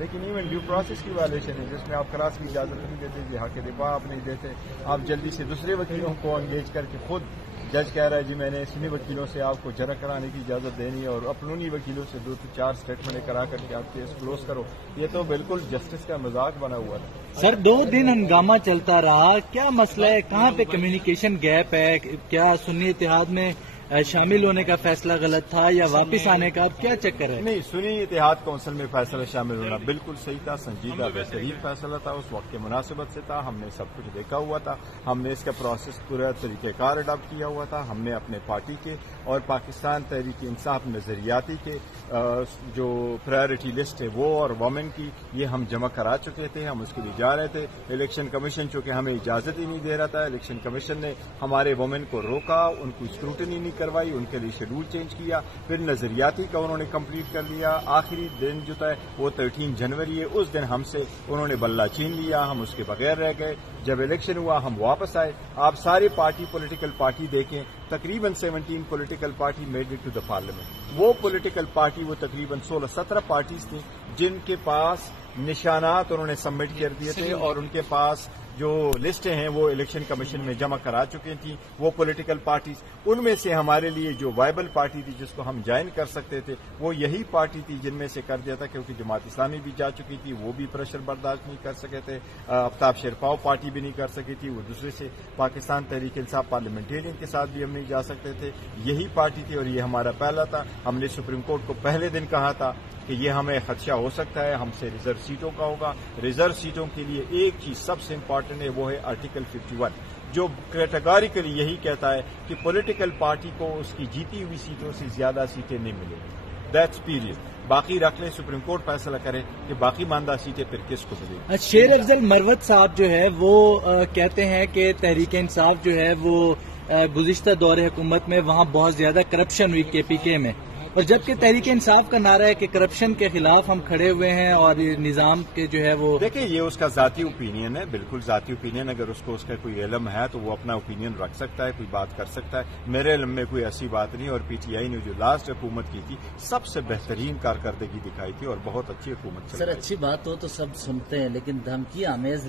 لیکن even due process کی violation ہے جس میں آپ کراس کی اجازت نہیں دیتے جی، حق دفاع آپ نہیں دیتے، آپ جلدی سے دوسرے وکیلوں کو انگیج کر کے خود جج کہہ رہا ہے جی میں نے اتنے وکیلوں سے آپ کو جرا کرانے کی اجازت دینی ہے اور اپنی وکیلوں سے 2 سے 4 اسٹیٹمنٹ کرا کر کے آپ کیس کلوز کرو، یہ تو بالکل جسٹس کا مذاق بنا ہوا تھا۔ سر 2 دن ہنگامہ چلتا رہا، کیا مسئلہ ہے؟ کہاں پہ کمیونیکیشن گیپ ہے؟ کیا سنی اتحاد میں شامل ہونے کا فیصلہ غلط تھا یا واپس آنے کا؟ اب کیا چکر ہے؟ نہیں، سنی اتحاد کونسل میں فیصلہ شامل ہونا بالکل صحیح تھا، سنجیدہ بہترین فیصلہ تھا، اس وقت کے مناسبت سے تھا، ہم نے سب کچھ دیکھا ہوا تھا، ہم نے اس کا پروسیس پورا طریقہ کار اڈاپٹ کیا ہوا تھا، ہم نے اپنے پارٹی کے اور پاکستان تحریک انصاف نظریاتی کے جو پرائرٹی لسٹ ہے وہ اور وومن کی یہ ہم جمع کرا چکے تھے، ہم اس کے لیے جا رہے تھے۔ الیکشن کمیشن چونکہ ہمیں اجازت ہی نہیں دے رہا تھا، الیکشن کمیشن نے ہمارے وومن کو روکا، ان کو اسکروٹنی نہیں کروائی، ان کے لیے شیڈول چینج کیا، پھر نظریاتی کا انہوں نے کمپلیٹ کر لیا۔ آخری دن جو تھا وہ 13 جنوری ہے، اس دن ہم سے انہوں نے بلہ چھین لیا، ہم اس کے بغیر رہ گئے۔ جب الیکشن ہوا ہم واپس آئے، آپ سارے پولیٹیکل پارٹی دیکھیں، تقریباً 17 political party made it to the parliament. وہ پولیٹیکل پارٹی وہ تقریباً 16-17 پارٹیز تھیں جن کے پاس نشانات انہوں نے سبمٹ کر دیے تھے اور ان کے پاس جو لسٹیں ہیں وہ الیکشن کمیشن میں جمع کرا چکے تھیں وہ پولیٹیکل پارٹیز۔ ان میں سے ہمارے لیے جو وائبل پارٹی تھی جس کو ہم جوائن کر سکتے تھے وہ یہی پارٹی تھی جن میں سے کر دیا تھا، کیونکہ جماعت اسلامی بھی جا چکی تھی، وہ بھی پریشر برداشت نہیں کر سکے تھے، آفتاب شیرپاؤ پارٹی بھی نہیں کر سکی تھی، وہ دوسرے سے پاکستان تحریک انصاف پارلیمنٹرین کے ساتھ بھی ہم نہیں جا سکتے تھے، یہی پارٹی تھی اور یہ ہمارا پہلا تھا۔ ہم نے سپریم کورٹ کو پہلے دن کہا تھا کہ یہ ہمیں خدشہ ہو سکتا ہے، ہم سے ریزرو سیٹوں کا ہوگا۔ ریزرو سیٹوں کے لیے ایک چیز سب سے امپورٹنٹ ہے، وہ ہے آرٹیکل 51 جو کیٹیگوریکلی یہی کہتا ہے کہ پولیٹیکل پارٹی کو اس کی جیتی ہوئی سیٹوں سے زیادہ سیٹیں نہیں ملیں گی، دیٹس پیریڈ۔ باقی رکھ لیں، سپریم کورٹ فیصلہ کرے کہ باقی ماندہ سیٹیں پھر کس کو ملیں گی۔ شیر افضل مروت صاحب جو ہے وہ کہتے ہیں کہ تحریک انصاف جو ہے وہ گزشتہ دور حکومت میں وہاں بہت زیادہ کرپشن ہوئی KPK میں، اور جبکہ تحریک انصاف کا نعرہ ہے کہ کرپشن کے خلاف ہم کھڑے ہوئے ہیں اور نظام کے جو ہے وہ دیکھیں یہ اس کا ذاتی اوپینین ہے، بالکل ذاتی اوپینین، اگر اس کو اس کا کوئی علم ہے تو وہ اپنا اوپینین رکھ سکتا ہے، کوئی بات کر سکتا ہے۔ میرے علم میں کوئی ایسی بات نہیں، اور PTI نے جو لاسٹ حکومت کی تھی سب سے بہترین کارکردگی دکھائی تھی اور بہت اچھی حکومت چل رہی تھی۔ سر اچھی بات ہو تو سب سنتے ہیں، لیکن دھمکی آمیز